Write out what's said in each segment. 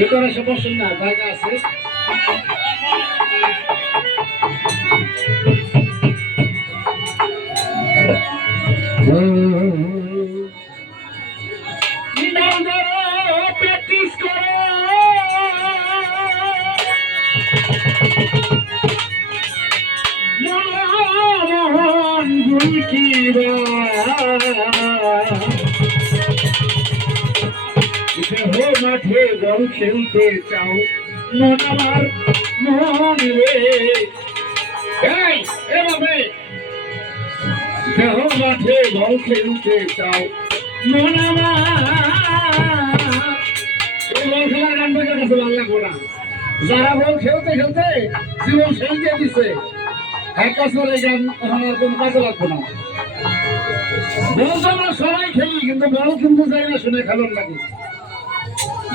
ভিতরে এসে বসুন না, জায়গা আছে। প্র্যাকটিস করো মোহন গুলকিরা মাঠে বল খেলতে চাও মন আমার মন রে দেহ মাঠে বল খেলতে চাও মন আমার খেলা গান বাজার কাছে ভালো লাগবো না। যারা বল খেলতে খেলতে জীবন শেষ দিয়ে দিছে এক বছর এই গান এখন আর কোনো কাজে লাগবো না। বল তো আমরা সবাই খেলি, কিন্তু বল কিন্তু যাই না শুনে খেলুন নাকি।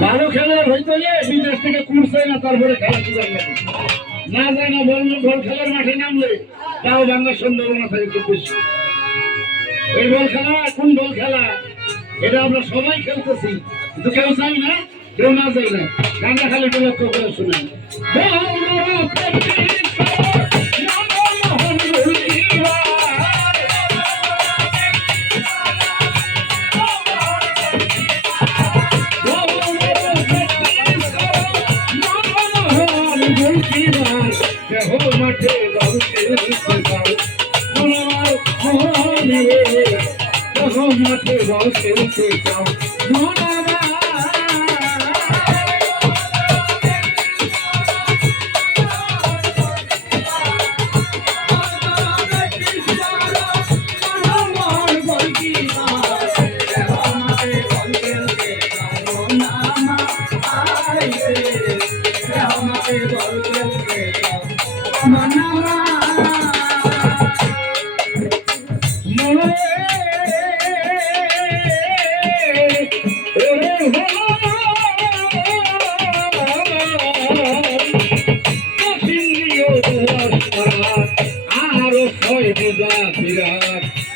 ভালো খেলোয়াড় হইতে হলে বিদেশ থেকে কোর্স হয় না, তারপরে খেলা সুযোগ লাগে না যায় না। বল খেলার মাঠে নামলে তাও ভাঙার সম্ভাবনা থাকে খুব বেশি। এই বল খেলা কোন বল খেলা এটা আমরা সবাই খেলতেছি, কিন্তু কেউ চাই না, কেউ না চাই না। গানটা খালি একটু লক্ষ্য করে শুনেন। মাঠে বল খেলতে চাও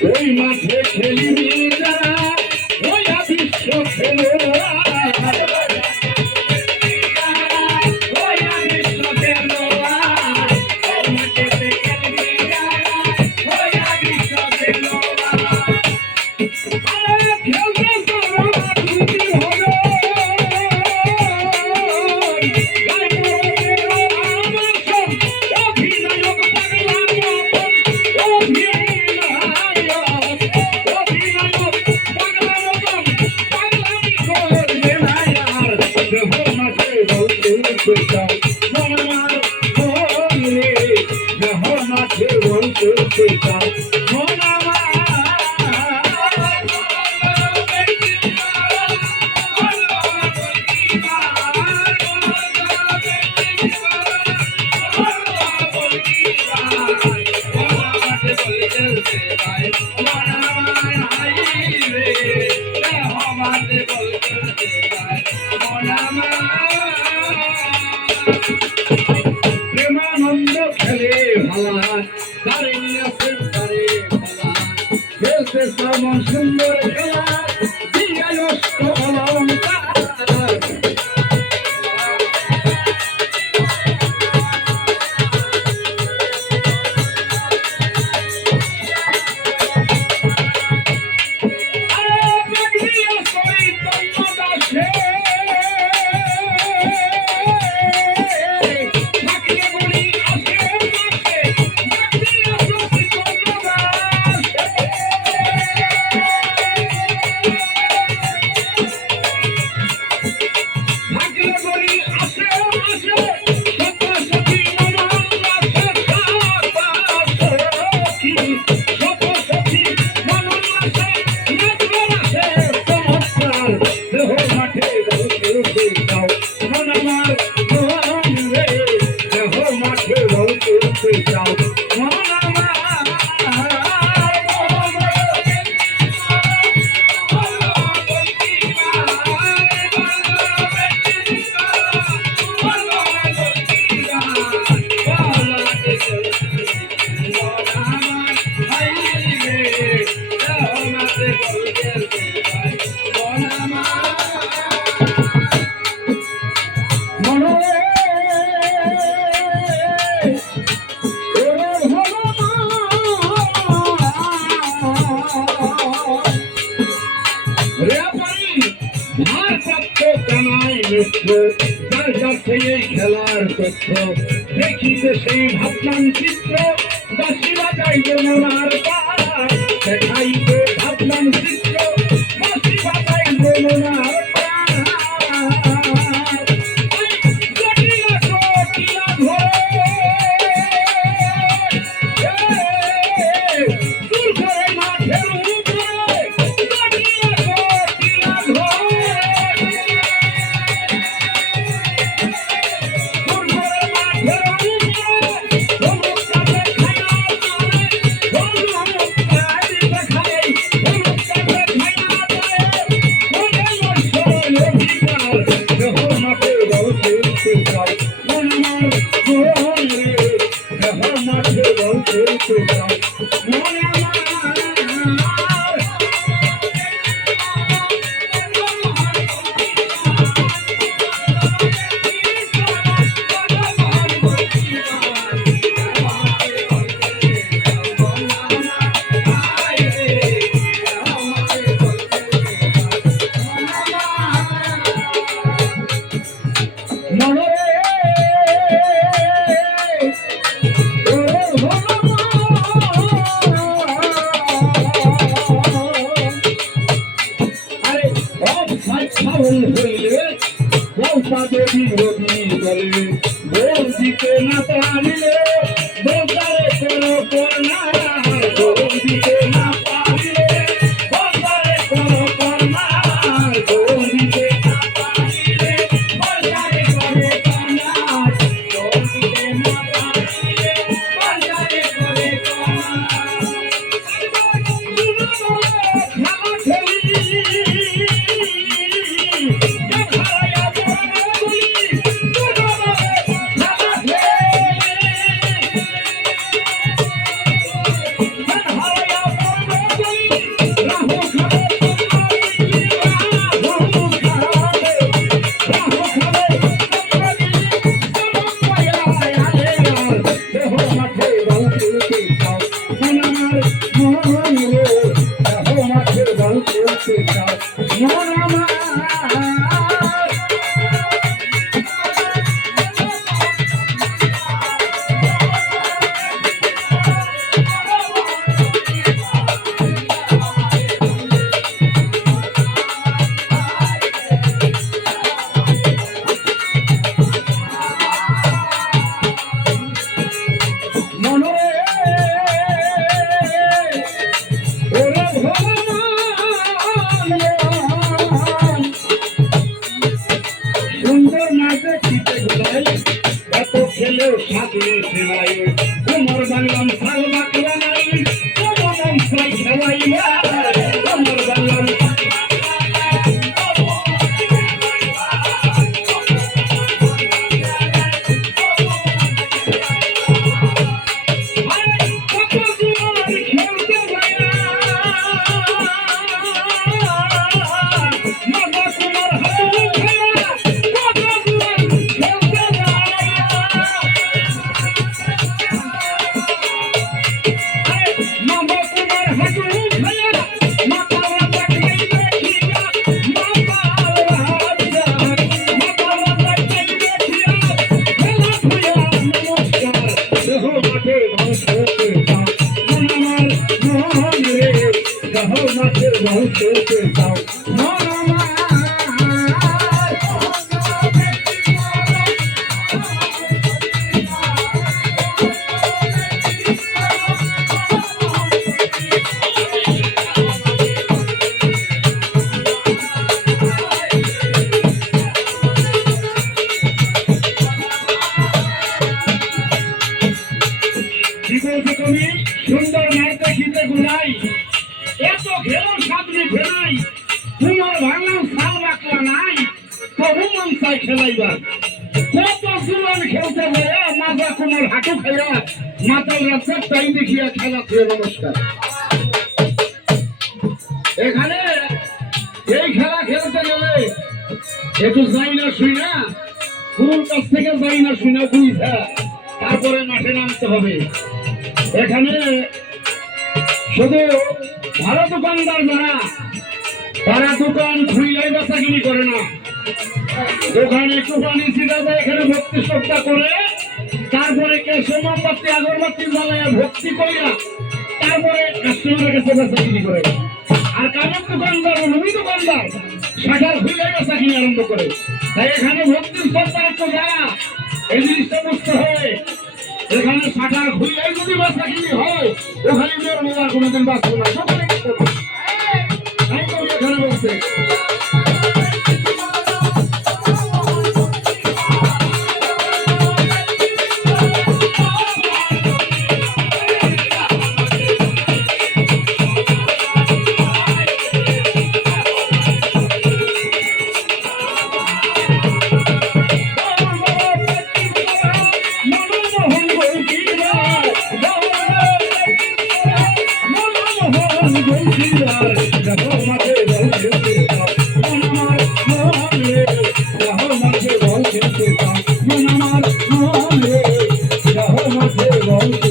ওই মাঠে খেলিবি যারা ওই বিশ্ব খেলোয়াড় মিত্র তার কাছে এই খেলার তথ্য দেখিতে সেই ভাবনাম চিত্র বাসি বাজাই যমুনার পার দেখাইতে ভাবনাম চিত্র বাসি বাজাই যমুনার দিতে না পারিলে বোকারে কোনো করোনা দিতে না পারিলে বোকারে কোনো করোনা দিতে না পারিলে বোকারে কোনো করোনা দিতে না পারিলে বোকারে কোনো Umar Bangram Salva Klanai, Umar Sai Khawaiya, Umar Bangram সুন্দর মার্কে খিতে গুলাই এত ঘেরো সামনে ফেরাই তোমার ভাঙাম সাল বাকলা নাই তবু মন চাই খেলাইবার কত জুলান খেলতে বলে মাজা কোমর হাঁটু খাইয়া মাতাল রাস্তার তাই দেখিয়া খেলা খেয়ে নমস্কার। এখানে এই খেলা খেলতে গেলে একটু যাই না শুই না গুরুর কাছ থেকে যাই না শুই না বুঝা তারপরে মাঠে নামতে হবে। এখানে শুধু ভালো দোকানদার যারা তারা দোকান খুইলাই বেচাকিনি করে না, ওখানে একটু পানি ছিটাবে, এখানে ভক্তি শ্রদ্ধা করে, তারপরে কেশমাপাতি আগরবাতি জ্বালায় ভক্তি করিয়া তারপরে কাস্টমারের কাছে বেচা কিনি করে। আর কাপড় দোকানদার রবি দোকানদার শাখার খুলে বেচা কিনে আরম্ভ করে। তাই এখানে ভক্তির শ্রদ্ধা একটু যারা এই জিনিসটা বুঝতে হবে, এখানে শাখার খুলে যদি বেচা কিনি হয় ওখানে আর কোনোদিন বাঁচবো না, সকলে তাই কবি এখানে বলছে। Bom